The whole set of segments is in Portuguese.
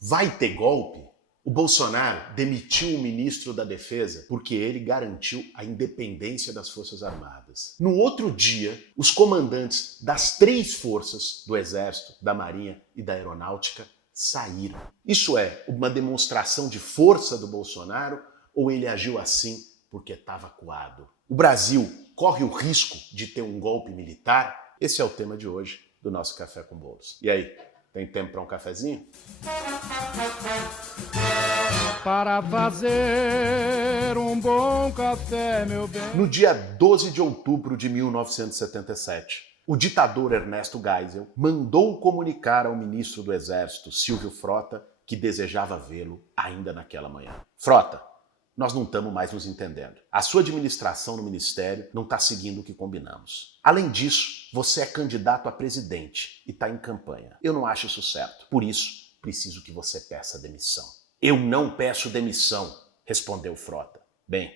Vai ter golpe? O Bolsonaro demitiu o ministro da Defesa porque ele garantiu a independência das Forças Armadas. No outro dia, os comandantes das 3 forças do Exército, da Marinha e da Aeronáutica saíram. Isso é uma demonstração de força do Bolsonaro ou ele agiu assim porque estava acuado? O Brasil corre o risco de ter um golpe militar? Esse é o tema de hoje do nosso Café com Bolos. E aí, tem tempo para um cafezinho? Para fazer um bom café, meu bem. No dia 12 de outubro de 1977, o ditador Ernesto Geisel mandou comunicar ao ministro do Exército, Silvio Frota, que desejava vê-lo ainda naquela manhã. Frota, nós não estamos mais nos entendendo. A sua administração no ministério não está seguindo o que combinamos. Além disso, você é candidato a presidente e está em campanha. Eu não acho isso certo. Por isso, preciso que você peça demissão. Eu não peço demissão, respondeu Frota. Bem,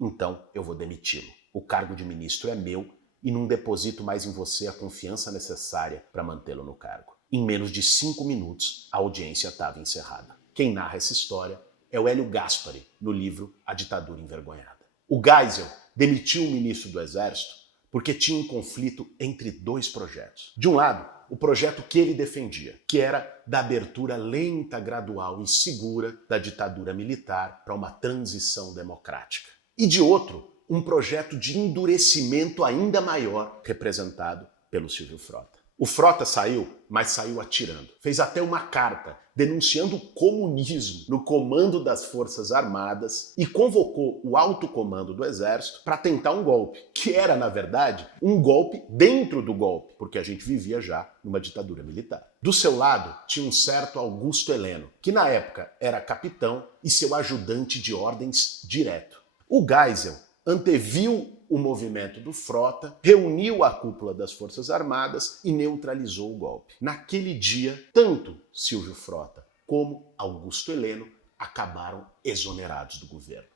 então eu vou demiti-lo. O cargo de ministro é meu e não deposito mais em você a confiança necessária para mantê-lo no cargo. Em menos de 5 minutos, a audiência estava encerrada. Quem narra essa história é o Hélio Gaspari, no livro A Ditadura Envergonhada. O Geisel demitiu o ministro do Exército porque tinha um conflito entre 2 projetos. De um lado, o projeto que ele defendia, que era da abertura lenta, gradual e segura da ditadura militar para uma transição democrática. E de outro, um projeto de endurecimento ainda maior, representado pelo Silvio Frota. O Frota saiu, mas saiu atirando. Fez até uma carta denunciando o comunismo no comando das Forças Armadas e convocou o alto comando do Exército para tentar um golpe, que era, na verdade, um golpe dentro do golpe, porque a gente vivia já numa ditadura militar. Do seu lado, tinha um certo Augusto Heleno, que na época era capitão e seu ajudante de ordens direto. O Geisel anteviu o movimento do Frota, reuniu a cúpula das Forças Armadas e neutralizou o golpe. Naquele dia, tanto Silvio Frota como Augusto Heleno acabaram exonerados do governo.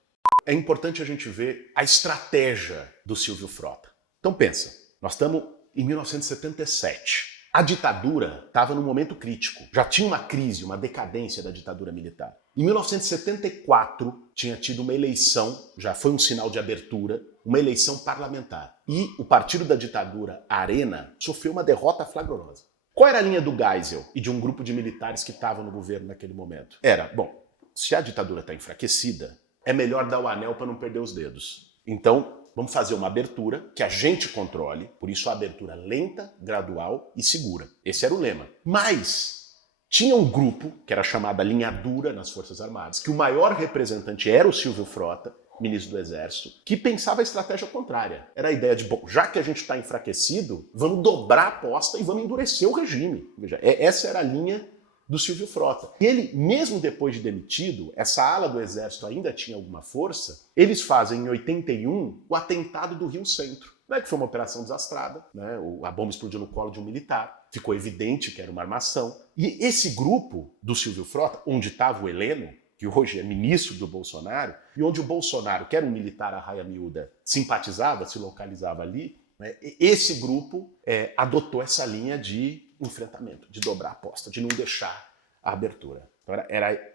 É importante a gente ver a estratégia do Silvio Frota. Então pensa, nós estamos em 1977. A ditadura estava num momento crítico. Já tinha uma crise, uma decadência da ditadura militar. Em 1974, tinha tido uma eleição, já foi um sinal de abertura, uma eleição parlamentar. E o partido da ditadura, Arena, sofreu uma derrota flagrosa. Qual era a linha do Geisel e de um grupo de militares que estavam no governo naquele momento? Era, bom, se a ditadura está enfraquecida, é melhor dar o anel para não perder os dedos. Então, vamos fazer uma abertura que a gente controle, por isso a abertura lenta, gradual e segura. Esse era o lema. Mas tinha um grupo, que era chamada Linha Dura nas Forças Armadas, que o maior representante era o Silvio Frota, ministro do Exército, que pensava a estratégia contrária. Era a ideia de, bom, já que a gente está enfraquecido, vamos dobrar a aposta e vamos endurecer o regime. Veja, essa era a linha do Silvio Frota. E ele, mesmo depois de demitido, essa ala do Exército ainda tinha alguma força, eles fazem em 81 o atentado do Rio Centro. Não é que foi uma operação desastrada, né? A bomba explodiu no colo de um militar, ficou evidente que era uma armação. E esse grupo do Silvio Frota, onde estava o Heleno, que hoje é ministro do Bolsonaro, e onde o Bolsonaro, que era um militar à raia miúda, simpatizava, se localizava ali, né? Esse grupo adotou essa linha de enfrentamento, de dobrar a aposta, de não deixar a abertura. Então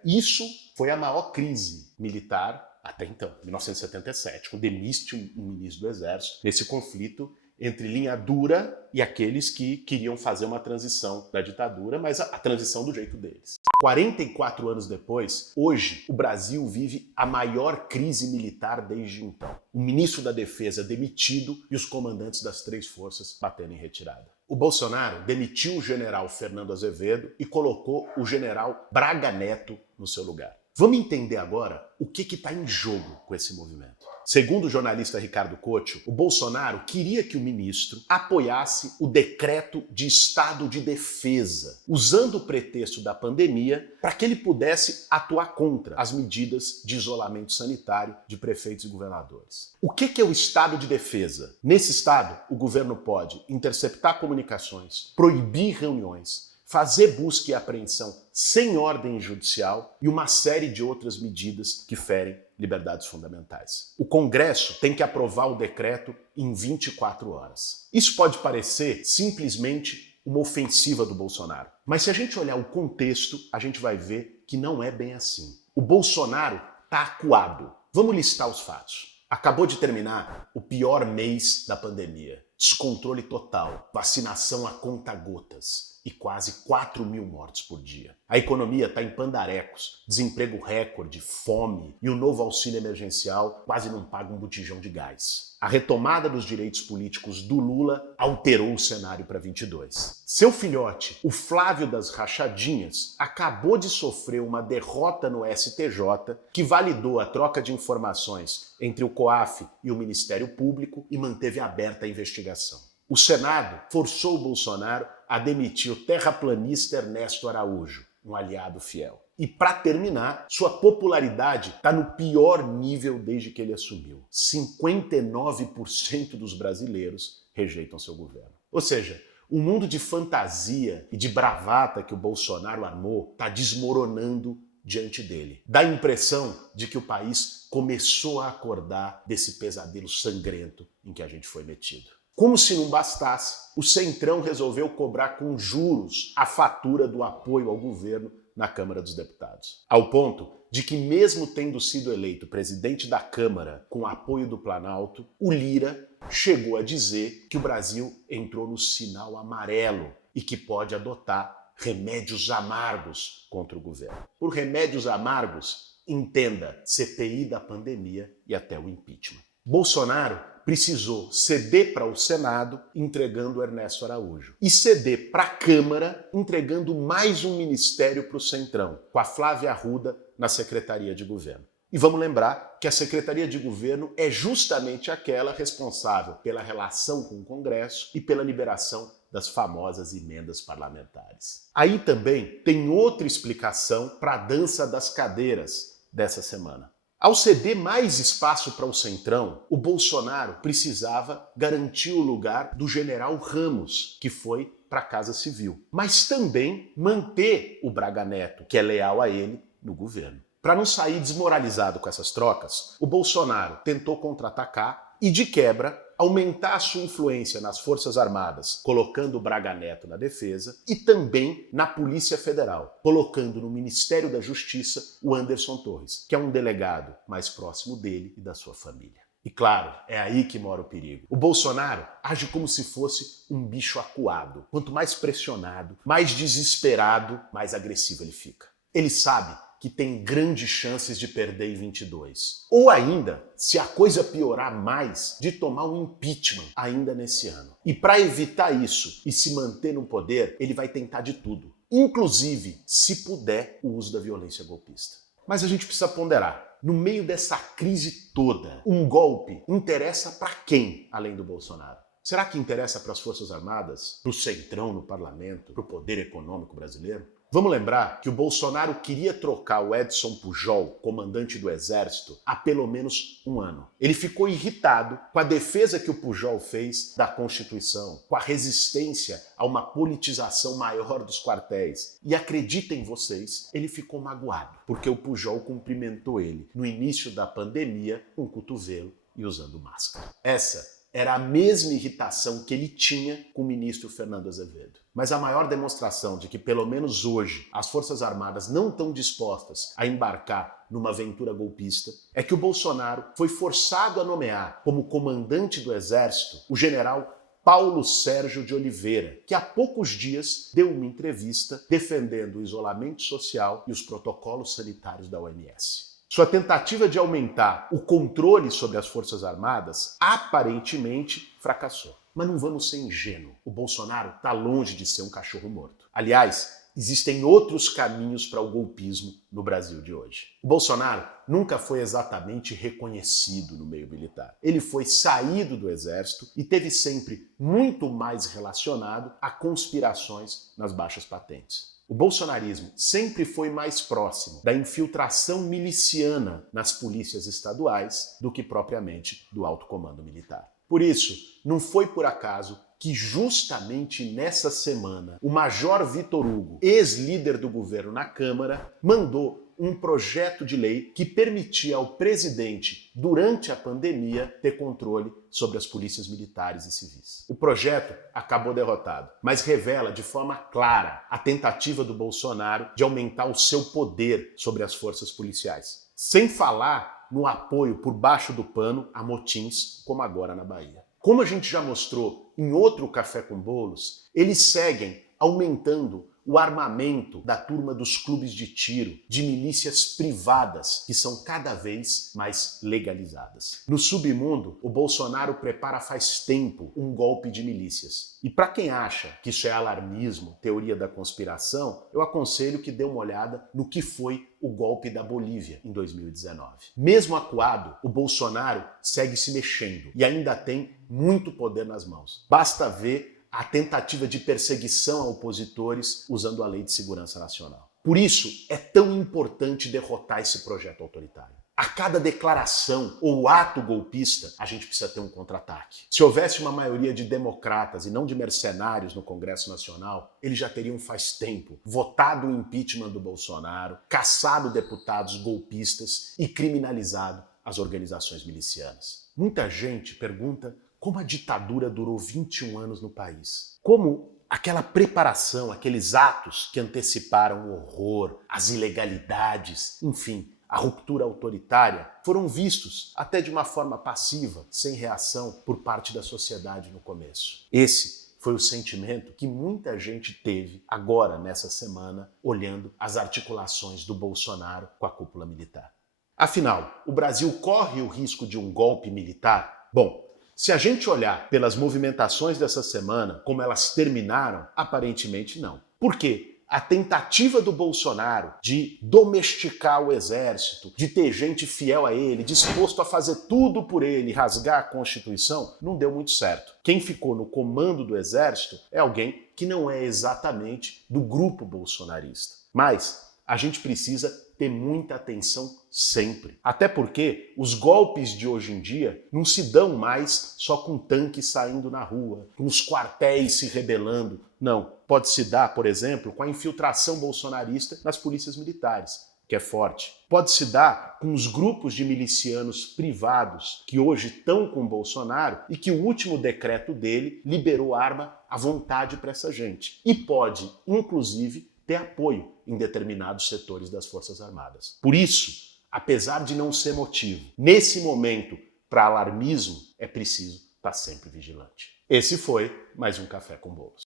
isso foi a maior crise militar até então, 1977, quando demite um ministro do Exército, nesse conflito entre linha dura e aqueles que queriam fazer uma transição da ditadura, mas a transição do jeito deles. 44 anos depois, hoje, o Brasil vive a maior crise militar desde então. O ministro da Defesa demitido e os comandantes das 3 forças batendo em retirada. O Bolsonaro demitiu o general Fernando Azevedo e colocou o general Braga Neto no seu lugar. Vamos entender agora o que está em jogo com esse movimento. Segundo o jornalista Ricardo Couto, o Bolsonaro queria que o ministro apoiasse o decreto de estado de defesa, usando o pretexto da pandemia para que ele pudesse atuar contra as medidas de isolamento sanitário de prefeitos e governadores. O que é o estado de defesa? Nesse estado, o governo pode interceptar comunicações, proibir reuniões, fazer busca e apreensão sem ordem judicial e uma série de outras medidas que ferem liberdades fundamentais. O Congresso tem que aprovar o decreto em 24 horas. Isso pode parecer simplesmente uma ofensiva do Bolsonaro. Mas se a gente olhar o contexto, a gente vai ver que não é bem assim. O Bolsonaro está acuado. Vamos listar os fatos. Acabou de terminar o pior mês da pandemia. Descontrole total, vacinação a conta-gotas e quase 4 mil mortes por dia. A economia está em pandarecos, desemprego recorde, fome e o novo auxílio emergencial quase não paga um botijão de gás. A retomada dos direitos políticos do Lula alterou o cenário para 22. Seu filhote, o Flávio das Rachadinhas, acabou de sofrer uma derrota no STJ que validou a troca de informações entre o COAF e o Ministério Público e manteve aberta a investigação. O Senado forçou o Bolsonaro a demitir o terraplanista Ernesto Araújo, um aliado fiel. E para terminar, sua popularidade está no pior nível desde que ele assumiu. 59% dos brasileiros rejeitam seu governo. Ou seja, o mundo de fantasia e de bravata que o Bolsonaro armou está desmoronando diante dele. Dá a impressão de que o país começou a acordar desse pesadelo sangrento em que a gente foi metido. Como se não bastasse, o Centrão resolveu cobrar com juros a fatura do apoio ao governo na Câmara dos Deputados. Ao ponto de que, mesmo tendo sido eleito presidente da Câmara com apoio do Planalto, o Lira chegou a dizer que o Brasil entrou no sinal amarelo e que pode adotar remédios amargos contra o governo. Por remédios amargos, entenda CPI da pandemia e até o impeachment. Bolsonaro precisou ceder para o Senado, entregando Ernesto Araújo, e ceder para a Câmara, entregando mais um ministério para o Centrão, com a Flávia Arruda na Secretaria de Governo. E vamos lembrar que a Secretaria de Governo é justamente aquela responsável pela relação com o Congresso e pela liberação das famosas emendas parlamentares. Aí também tem outra explicação para a dança das cadeiras dessa semana. Ao ceder mais espaço para o Centrão, o Bolsonaro precisava garantir o lugar do general Ramos, que foi para a Casa Civil, mas também manter o Braga Neto, que é leal a ele, no governo. Para não sair desmoralizado com essas trocas, o Bolsonaro tentou contra-atacar e, de quebra, aumentar a sua influência nas Forças Armadas, colocando o Braga Neto na defesa, e também na Polícia Federal, colocando no Ministério da Justiça o Anderson Torres, que é um delegado mais próximo dele e da sua família. E claro, é aí que mora o perigo. O Bolsonaro age como se fosse um bicho acuado. Quanto mais pressionado, mais desesperado, mais agressivo ele fica. Ele sabe que tem grandes chances de perder em 22. Ou ainda, se a coisa piorar mais, de tomar um impeachment ainda nesse ano. E para evitar isso e se manter no poder, ele vai tentar de tudo. Inclusive, se puder, o uso da violência golpista. Mas a gente precisa ponderar. No meio dessa crise toda, um golpe interessa para quem, além do Bolsonaro? Será que interessa para as Forças Armadas, para o Centrão no parlamento, para o poder econômico brasileiro? Vamos lembrar que o Bolsonaro queria trocar o Edson Pujol, comandante do Exército, há pelo menos um ano. Ele ficou irritado com a defesa que o Pujol fez da Constituição, com a resistência a uma politização maior dos quartéis. E acreditem vocês, ele ficou magoado, porque o Pujol cumprimentou ele no início da pandemia com um cotovelo e usando máscara. Essa era a mesma irritação que ele tinha com o ministro Fernando Azevedo. Mas a maior demonstração de que, pelo menos hoje, as Forças Armadas não estão dispostas a embarcar numa aventura golpista é que o Bolsonaro foi forçado a nomear como comandante do Exército o general Paulo Sérgio de Oliveira, que há poucos dias deu uma entrevista defendendo o isolamento social e os protocolos sanitários da OMS. Sua tentativa de aumentar o controle sobre as Forças Armadas aparentemente fracassou. Mas não vamos ser ingênuos. O Bolsonaro está longe de ser um cachorro morto. Aliás, existem outros caminhos para o golpismo no Brasil de hoje. O Bolsonaro nunca foi exatamente reconhecido no meio militar. Ele foi saído do Exército e teve sempre muito mais relacionado a conspirações nas baixas patentes. O bolsonarismo sempre foi mais próximo da infiltração miliciana nas polícias estaduais do que propriamente do alto comando militar. Por isso, não foi por acaso que justamente nessa semana o Major Vitor Hugo, ex-líder do governo na Câmara, mandou um projeto de lei que permitia ao presidente, durante a pandemia, ter controle sobre as polícias militares e civis. O projeto acabou derrotado, mas revela de forma clara a tentativa do Bolsonaro de aumentar o seu poder sobre as forças policiais. Sem falar no apoio por baixo do pano a motins, como agora na Bahia. Como a gente já mostrou em outro Café com Bolos, eles seguem aumentando o armamento da turma dos clubes de tiro, de milícias privadas, que são cada vez mais legalizadas. No submundo, o Bolsonaro prepara faz tempo um golpe de milícias. E para quem acha que isso é alarmismo, teoria da conspiração, eu aconselho que dê uma olhada no que foi o golpe da Bolívia em 2019. Mesmo acuado, o Bolsonaro segue se mexendo e ainda tem muito poder nas mãos. Basta ver a tentativa de perseguição a opositores usando a Lei de Segurança Nacional. Por isso, é tão importante derrotar esse projeto autoritário. A cada declaração ou ato golpista, a gente precisa ter um contra-ataque. Se houvesse uma maioria de democratas e não de mercenários no Congresso Nacional, eles já teriam faz tempo votado o impeachment do Bolsonaro, caçado deputados golpistas e criminalizado as organizações milicianas. Muita gente pergunta como a ditadura durou 21 anos no país. Como aquela preparação, aqueles atos que anteciparam o horror, as ilegalidades, enfim, a ruptura autoritária, foram vistos até de uma forma passiva, sem reação por parte da sociedade no começo. Esse foi o sentimento que muita gente teve agora, nessa semana, olhando as articulações do Bolsonaro com a cúpula militar. Afinal, o Brasil corre o risco de um golpe militar? Bom, se a gente olhar pelas movimentações dessa semana, como elas terminaram, aparentemente não. Por quê? A tentativa do Bolsonaro de domesticar o exército, de ter gente fiel a ele, disposto a fazer tudo por ele, rasgar a Constituição, não deu muito certo. Quem ficou no comando do exército é alguém que não é exatamente do grupo bolsonarista. Mas a gente precisa ter muita atenção sempre. Até porque os golpes de hoje em dia não se dão mais só com tanques saindo na rua, com os quartéis se rebelando. Não. Pode se dar, por exemplo, com a infiltração bolsonarista nas polícias militares, que é forte. Pode se dar com os grupos de milicianos privados que hoje estão com Bolsonaro e que o último decreto dele liberou arma à vontade para essa gente. E pode, inclusive, ter apoio em determinados setores das Forças Armadas. Por isso, apesar de não ser motivo, nesse momento, para alarmismo, é preciso estar sempre vigilante. Esse foi mais um Café com Bolos.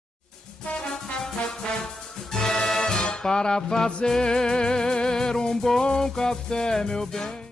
Para fazer um bom café, meu bem.